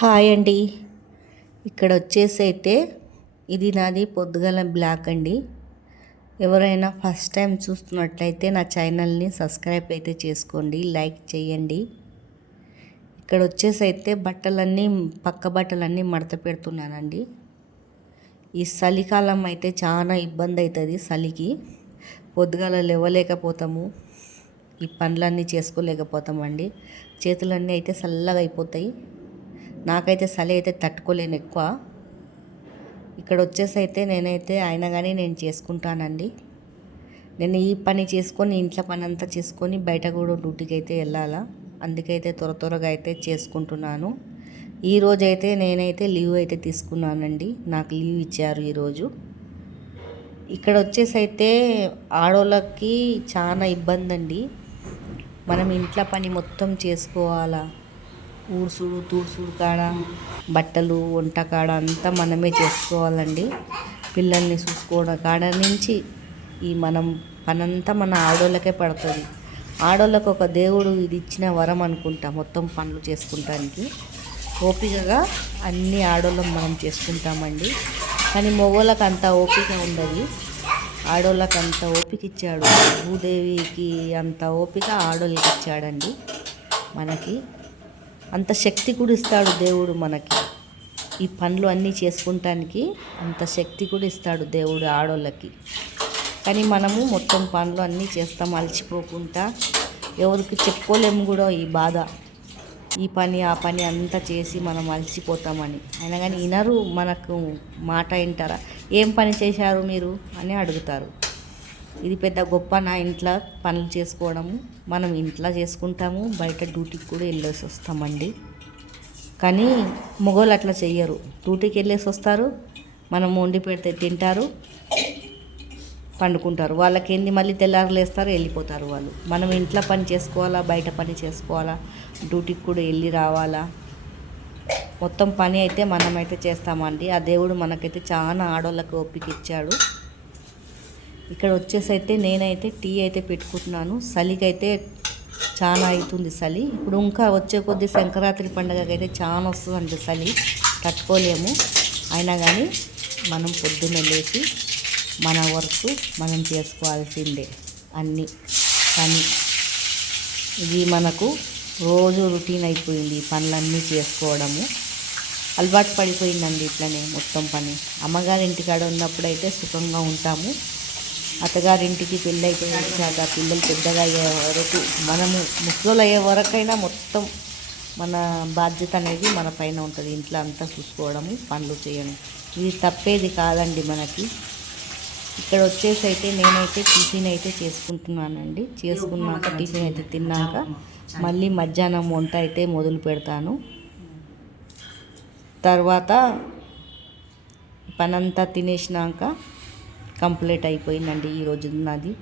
Hi అండి. ఇక్కడ వచ్చేసి అయితే ఇది నాది పొద్దుగల బ్లాక్ అండి. ఎవరైనా ఫస్ట్ టైం చూస్తున్నట్లయితే నా ఛానల్ని సబ్స్క్రైబ్ అయితే చేసుకోండి, లైక్ చేయండి. ఇక్కడ వచ్చేసి అయితే పక్క బట్టలన్నీ మడత పెడుతున్నానండి. ఈ చలికాలం అయితే చాలా ఇబ్బంది అవుతుంది. చలికి పొద్దుగాల లేవలేకపోతాము, ఈ పనులన్నీ చేసుకోలేకపోతామండి. చేతులన్నీ అయితే చల్లగా అయిపోతాయి. నాకైతే చలి అయితే తట్టుకోలేను ఎక్కువ. ఇక్కడ వచ్చేసి అయితే నేనైతే అయినా కానీ నేను చేసుకుంటానండి. నేను ఈ పని చేసుకొని ఇంట్లో పని అంతా చేసుకొని బయట కూడా డ్యూటీకి అయితే వెళ్ళాలా, అందుకైతే త్వరగా అయితే చేసుకుంటున్నాను. ఈరోజు అయితే నేనైతే లీవ్ అయితే తీసుకున్నానండి, నాకు లీవ్ ఇచ్చారు ఈరోజు. ఇక్కడ వచ్చేసి అయితే ఆడోళ్ళకి చాలా ఇబ్బంది అండి. మనం ఇంట్లో పని మొత్తం చేసుకోవాలా, ఊడ్సుడు తూడ్సుడు కాడ, బట్టలు వంట కాడ అంతా మనమే చేసుకోవాలండి. పిల్లల్ని చూసుకోవడం కాడ నుంచి ఈ మనం పనంతా మన ఆడోళ్ళకే పడుతుంది. ఆడోళ్ళకు ఒక దేవుడు ఇది ఇచ్చిన వరం అనుకుంటా, మొత్తం పనులు చేసుకుంటానికి. ఓపికగా అన్ని ఆడోళ్ళం మనం చేసుకుంటామండి. కానీ మగవాళ్ళకి అంత ఓపిక ఉండదు, ఆడోళ్ళకి అంత ఓపిక ఇచ్చాడు. భూదేవికి అంత ఓపిక ఆడోళ్ళకి ఇచ్చాడండి. మనకి అంత శక్తి కూడా ఇస్తాడు దేవుడు మనకి. ఈ పనులు అన్నీ చేసుకుంటానికి అంత శక్తి కూడా ఇస్తాడు దేవుడు ఆడోళ్ళకి. కానీ మనము మొత్తం పనులు అన్నీ చేస్తాం అలసిపోకుండా. ఎవరికి చెప్పుకోలేము కూడా ఈ బాధ, ఈ పని ఆ పని అంతా చేసి మనం అలసిపోతామని. అయినా కానీ వినరు, మనకు మాట వింటారా? ఏం పని చేశారు మీరు అని అడుగుతారు. ఇది పెద్ద గొప్ప నా ఇంట్లో పనులు చేసుకోవడము. మనం ఇంట్లో చేసుకుంటాము, బయట డ్యూటీకి కూడా వెళ్ళేసి వస్తామండి. కానీ మగవాళ్ళు అట్లా చెయ్యరు. డ్యూటీకి వెళ్ళేసి వస్తారు, మనం వండి పెడితే తింటారు, పండుకుంటారు. వాళ్ళకి ఏంది మళ్ళీ తెల్లారు లేస్తారు, వెళ్ళిపోతారు వాళ్ళు. మనం ఇంట్లో పని చేసుకోవాలా, బయట పని చేసుకోవాలా, డ్యూటీకి కూడా వెళ్ళి రావాలా. మొత్తం పని అయితే మనమైతే చేస్తామండి. ఆ దేవుడు మనకైతే చాలా ఆడోళ్ళకి ఓపిక ఇచ్చాడు. ఇక్కడ వచ్చేసి అయితే నేనైతే టీ అయితే పెట్టుకుంటున్నాను. చలికైతే చాలా అవుతుంది చలి. ఇప్పుడు ఇంకా వచ్చే కొద్ది సంక్రాంతి పండుగకి అయితే చాలా వస్తుందండి చలి, తట్టుకోలేము. అయినా కానీ మనం పొద్దున్న లేచి మన వర్క్ మనం చేసుకోవాల్సిందే అన్నీ. కానీ ఇది మనకు రోజు రొటీన్ అయిపోయింది, పనులన్నీ చేసుకోవడము అలవాటు పడిపోయిందండి. ఇట్లనే మొత్తం పని. అమ్మగారి ఇంటికాడ ఉన్నప్పుడు అయితే సుఖంగా ఉంటాము. అత్తగారింటికి పెళ్ళి అయిపోయాక పిల్లలు పెద్దగా అయ్యే వరకు, మనము ముసలోళ్ళు అయ్యే వరకైనా మొత్తం మన బాధ్యత అనేది మన పైన ఉంటుంది. ఇంట్లో అంతా చూసుకోవడము, పనులు చేయడం, ఇది తప్పేది కాదండి మనకి. ఇక్కడ వచ్చేసి అయితే నేనైతే టిఫిన్ అయితే చేసుకుంటున్నానండి. చేసుకున్నాక టిఫిన్ అయితే తిన్నాక మళ్ళీ మధ్యాహ్నం వంట అయితే మొదలు పెడతాను. తర్వాత పనంతా తినేసినాక కంప్లీట్ అయిపోయిందండి ఈరోజు నాది.